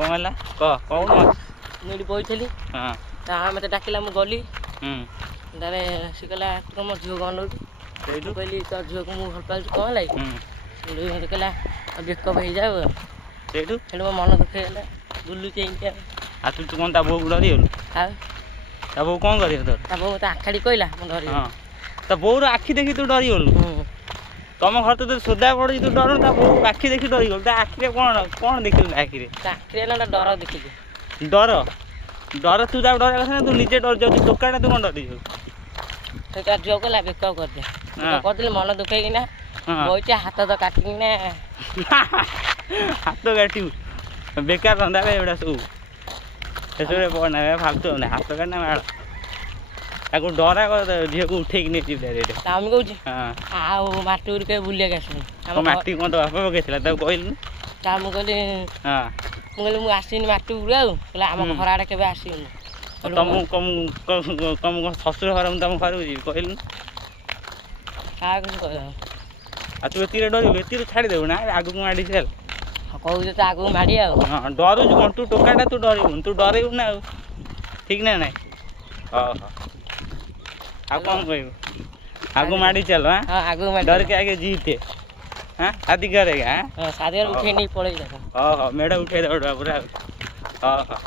କଣ ହେଲା କହ କହୁନ ମୁଁ ଏଠି ବଇଥିଲି ହଁ ତା ମୋତେ ଡାକିଲା ମୁଁ ଗଲି ହୁଁ ତାପରେ ସେ କହିଲା ତୁ ମୋ ଝିଅକୁ ଅନଉଛୁ ସେଇଠୁ ମୁଁ କହିଲି ତୋ ଝିଅକୁ ମୁଁ ଭଲ ପାଉଛି କ'ଣ ହେଲା କି ହୁଁ ସେଇଠୁ ମୋତେ କହିଲା ଆଉ ବେକଅପ୍ ହେଇଯାଉ ସେଇଠୁ ସେଇଠୁ ମୋ ମନ ଦୁଃଖ ହେଇଗଲା ବୁଲୁଛି ଏମିତି ଆଉ ତୁ କ'ଣ ତା ବୋଉକୁ ଡରିଗଲୁ ଆଉ ତା ବୋଉ କ'ଣ କରିବ ତୋର ତା ବୋଉ ମୋତେ ଆଖାଡ଼ି କହିଲା ମୁଁ ଧରିବି ହଁ ତା ବୋଉର ଆଖି ଦେଖି ତୁ ଡରିଗଲୁ ତମ ଘର ତ ସୋଦା ପଡ଼ୁଛି ତୁ ଡରୁନୁ ତା ବୋଉ ଆଖି ଦେଖି ଡରିଗଲୁ ତା ଆଖିରେ କ'ଣ ଦେଖିଲୁ ତା ଆଖିରେ ତା ଆଖିରେ ହେଲା ଡର ଦେଖିଛି ଡର ଡର ତୁ ତାକୁ ଡରିବା କଥା ନା ତୁ ନିଜେ ଡରି ଯାଉଛୁ ଟୋକାଟା ତୁ କ'ଣ ଡରିଯାଉ ସେ ତା ଝିଅ କହିଲା ବେକଅପ୍ କରିଦେ କରିଦେଲି ମନ ଦୁଃଖ ହେଇକିନା ବଇଛି ହାତ ତ କାଟିକିନା ହାତ କାଟିବୁ ବେକାର ରନ୍ଧା ଏଗୁଡ଼ା ସବୁ ସେସବୁ ପଡ଼ନା ଭାବୁଛୁ ନା ହାତ କାଟିନା ମାଳ ତାକୁ ଡରା ଝିଅକୁ ଉଠେଇକି ନେଇଯିବି ଡାଇରେକ୍ଟ ଆମେ କହୁଛି ହଁ ଆଉ ମାଟି ଉରିକେ ବୁଲିବାକୁ ଆସିନି ମାଟି କ'ଣ ତ ବାପା ପକେଇଥିଲା ତାକୁ କହିଲୁ ତା ମୁଁ କହିଲି ମୁଁ ଆସିନି ମାଟି ଉରି ଆଉ କହିଲା ଆମ ଘର ଆଡ଼େ କେବେ ଆସିବିନି ତମ ଶ୍ୱଶୁର ଘର ମୁଁ ତମ ଘରକୁ ଯିବି କହିଲୁ କାହା କିଛି କହିବ ଆଉ ତୁ ଏତିକିରେ ଡରିବୁ ଏତିକିରେ ଛାଡ଼ିଦେବୁ ନା ଆଗକୁ ମାଡ଼ି ଚାଲ କହୁଛୁ ତ ଆଗକୁ ମାଡ଼ି ଆଉ ହଁ ଡରୁଛୁ କ'ଣ ତୁ ଟୋକାଟା ତୁ ଡରିବୁନି ତୁ ଡରେଇବୁ ନା ଆଉ ଠିକ୍ ନା ନାଇଁ ହଉ ଆଉ କ'ଣ କହିବୁ आगू माड़ी चल हाँ डर के आगे जीते हाँ शादी करेगा हाँ शादी उठे नहीं पड़े हाँ मेढ़ उठे पूरा हाँ हाँ